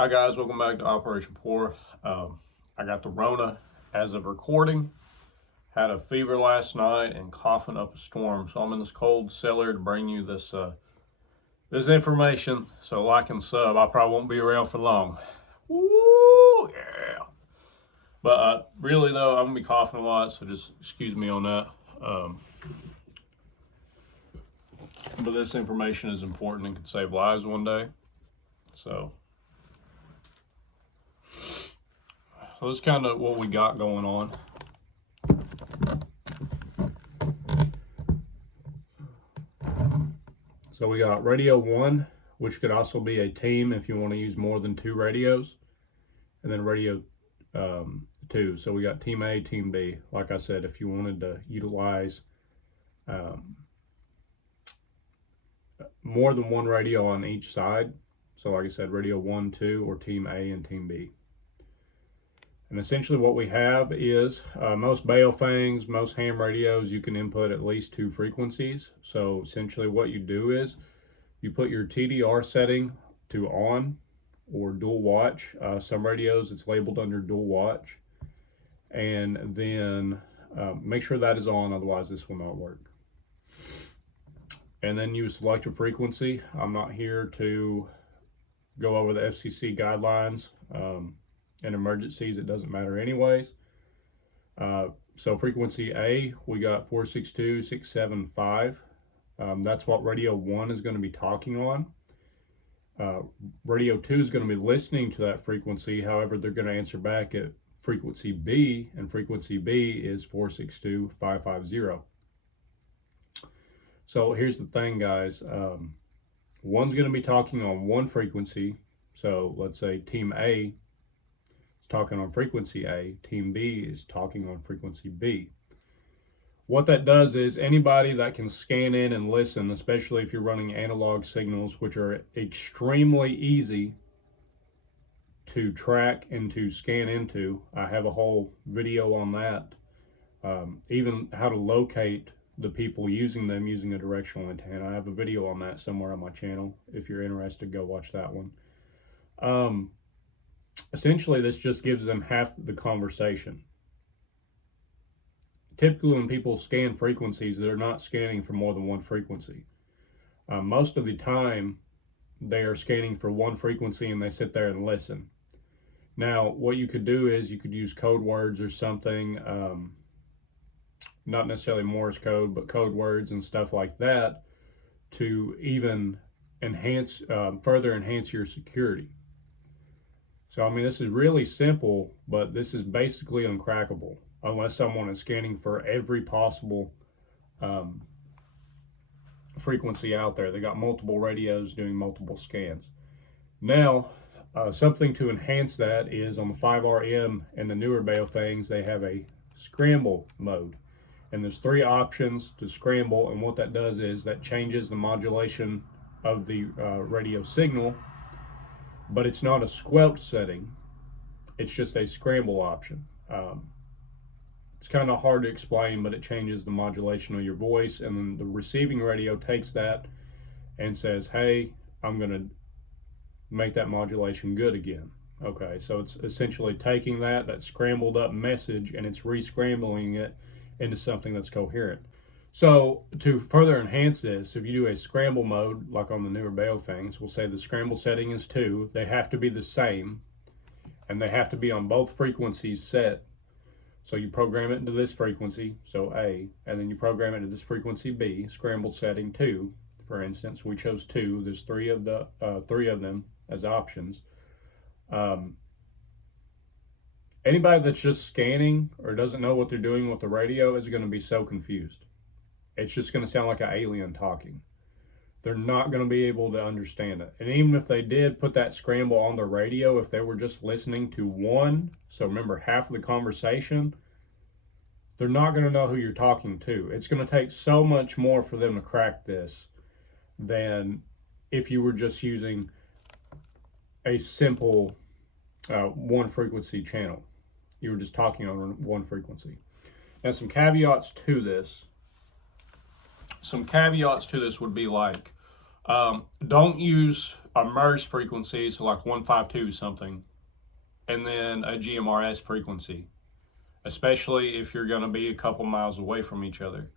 Hi guys, welcome back to Operation Pour. I got the Rona as of recording. Had a fever last night and coughing up a storm, so I'm in this cold cellar to bring you this information. So like and sub. I probably won't be around for long. Woo, yeah. But really though, I'm gonna be coughing a lot, so just excuse me on that. But this information is important and could save lives one day. So that's kind of what we got going on. So we got radio 1, which could also be a team if you want to use more than 2 radios. And then radio 2. So we got team A, team B. Like I said, if you wanted to utilize more than one radio on each side. So like I said, radio 1, 2, or team A and team B. And essentially what we have is most Baofangs, most ham radios, you can input at least 2 frequencies. So essentially what you do is you put your TDR setting to on or dual watch. Some radios it's labeled under dual watch. And then make sure that is on, otherwise this will not work. And then you select a frequency. I'm not here to go over the FCC guidelines. In emergencies, it doesn't matter anyways. So frequency A, we got 462,675. That's what radio 1 is going to be talking on. Radio 2 is going to be listening to that frequency. However, they're going to answer back at frequency B, and frequency B is 462,550. So here's the thing, guys. One's going to be talking on one frequency. So let's say team A talking on frequency A, team B is talking on frequency B. What that does is anybody that can scan in and listen, especially if you're running analog signals, which are extremely easy to track and to scan into. I have a whole video on that. Even how to locate the people using them using a directional antenna. I have a video on that somewhere on my channel. If you're interested, go watch that one. Essentially, this just gives them half the conversation. Typically, when people scan frequencies, they're not scanning for more than one frequency. Most of the time, they are scanning for one frequency and they sit there and listen. Now, what you could do is you could use code words or something, not necessarily Morse code, but code words and stuff like that to even enhance, further enhance your security. So, I mean, this is really simple, but this is basically uncrackable unless someone is scanning for every possible frequency out there. They got multiple radios doing multiple scans. Now, something to enhance that is on the 5RM and the newer Baofangs, they have a scramble mode. And there's 3 options to scramble, and what that does is that changes the modulation of the radio signal. But it's not a squelch setting, it's just a scramble option. It's kind of hard to explain, but it changes the modulation of your voice, and then the receiving radio takes that and says, hey, I'm going to make that modulation good again. Okay, so it's essentially taking that scrambled up message and it's re-scrambling it into something that's coherent. So to further enhance this, if you do a scramble mode, like on the newer Baofangs, we'll say the scramble setting is 2. They have to be the same, and they have to be on both frequencies set. So you program it into this frequency, so A, and then you program it into this frequency B, scramble setting 2. For instance, we chose 2. There's 3 of them as options. Anybody that's just scanning or doesn't know what they're doing with the radio is going to be so confused. It's just going to sound like an alien talking. They're not going to be able to understand it. And even if they did put that scramble on the radio, if they were just listening to one, so remember half of the conversation, they're not going to know who you're talking to. It's going to take so much more for them to crack this than if you were just using a simple one frequency channel. You were just talking on one frequency. Now, some caveats to this. Some caveats to this would be like, Don't use a MERS frequency, so like 152 something, and then a GMRS frequency, especially if you're going to be a couple miles away from each other,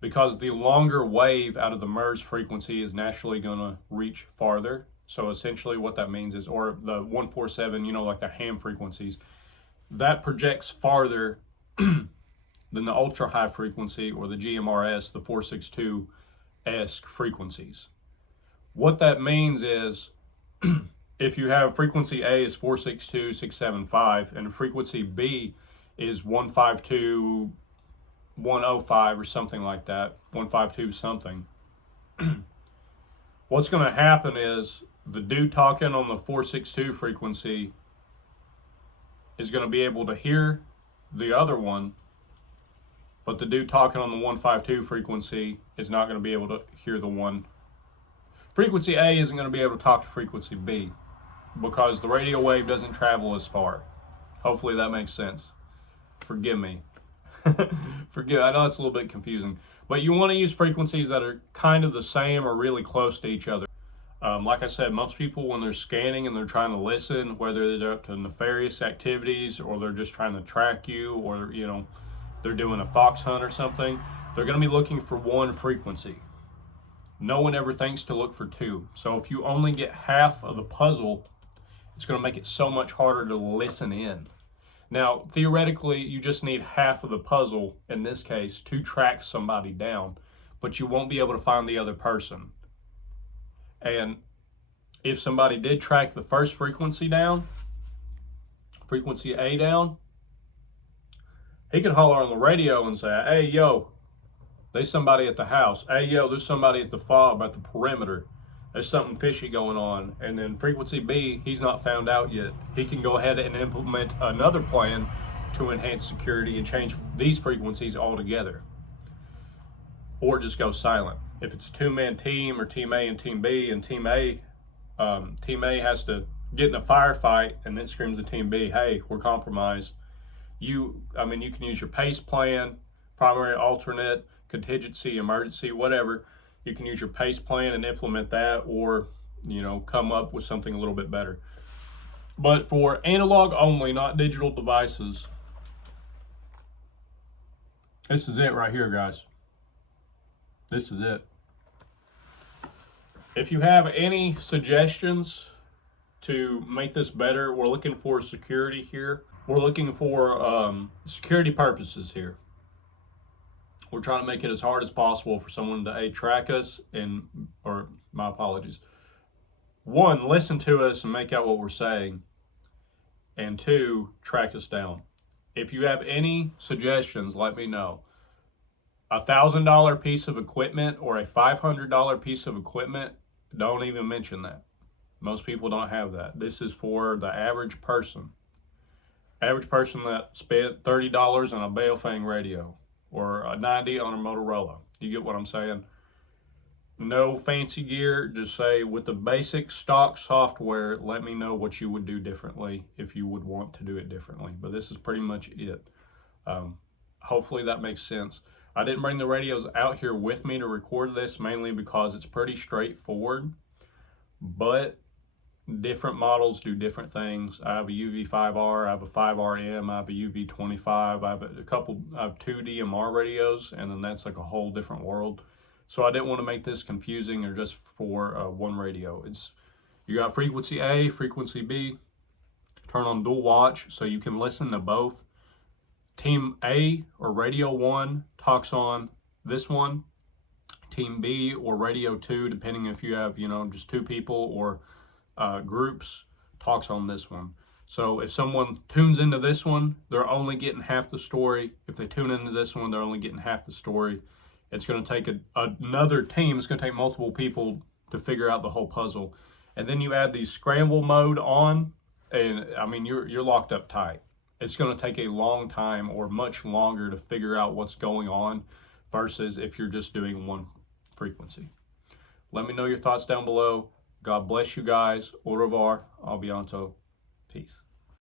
because the longer wave out of the MERS frequency is naturally going to reach farther. So essentially what that means is, or the 147, like the ham frequencies, that projects farther than the ultra high frequency or the GMRS, the 462-esque frequencies. What that means is if you have frequency A is 462.675 and frequency B is 152, 105 or something like that, 152 something, what's going to happen is the dude talking on the 462 frequency is going to be able to hear the other one, but the dude talking on the 152 frequency is not going to be able to hear the one. Frequency A isn't going to be able to talk to frequency B because the radio wave doesn't travel as far. Hopefully that makes sense. Forgive me. I know it's a little bit confusing, but you want to use frequencies that are kind of the same or really close to each other. Like I said, most people when they're scanning and they're trying to listen, whether they're up to nefarious activities or they're just trying to track you, or they're doing a fox hunt or something, they're going to be looking for one frequency. No one ever thinks to look for two. So if you only get half of the puzzle, it's going to make it so much harder to listen in. Now, theoretically, you just need half of the puzzle, in this case, to track somebody down, but you won't be able to find the other person. And if somebody did track the first frequency down, frequency A down, he could holler on the radio and say, hey, yo, there's somebody at the house. Hey, yo, there's somebody at the fob, at the perimeter. There's something fishy going on. And then frequency B, he's not found out yet. He can go ahead and implement another plan to enhance security and change these frequencies altogether. Or just go silent. If it's a two-man team, or Team A and Team B, and Team A has to get in a firefight and then screams to Team B, hey, we're compromised. You can use your PACE plan, primary, alternate, contingency, emergency, whatever. You can use your PACE plan and implement that, or come up with something a little bit better. But for analog only, not digital devices, this is it right here, guys. This is it. If you have any suggestions to make this better, we're looking for security here. We're looking for security purposes here. We're trying to make it as hard as possible for someone to track us or my apologies. One, listen to us and make out what we're saying. And two, track us down. If you have any suggestions, let me know. $1,000 piece of equipment or a $500 piece of equipment, don't even mention that. Most people don't have that. This is for the average person. Average person that spent $30 on a Baofeng radio or a $90 on a Motorola. You get what I'm saying? No fancy gear, just say with the basic stock software, let me know what you would do differently if you would want to do it differently. But this is pretty much it. Hopefully that makes sense. I didn't bring the radios out here with me to record this, mainly because it's pretty straightforward, but different models do different things. I have a UV5R, I have a 5RM, I have a UV25, I have two DMR radios, and then that's like a whole different world. So I didn't want to make this confusing or just for one radio. You got frequency A, frequency B, turn on dual watch so you can listen to both. Team A or radio 1 talks on this one. Team B or radio 2, depending if you have just two people or groups, talks on this one. So if someone tunes into this one, they're only getting half the story. If they tune into this one, they're only getting half the story. It's going to take another team. It's going to take multiple people to figure out the whole puzzle. And then you add the scramble mode on, and you're locked up tight. It's going to take a long time or much longer to figure out what's going on versus if you're just doing one frequency. Let me know your thoughts down below. God bless you guys. Au revoir. Al bientôt. Peace.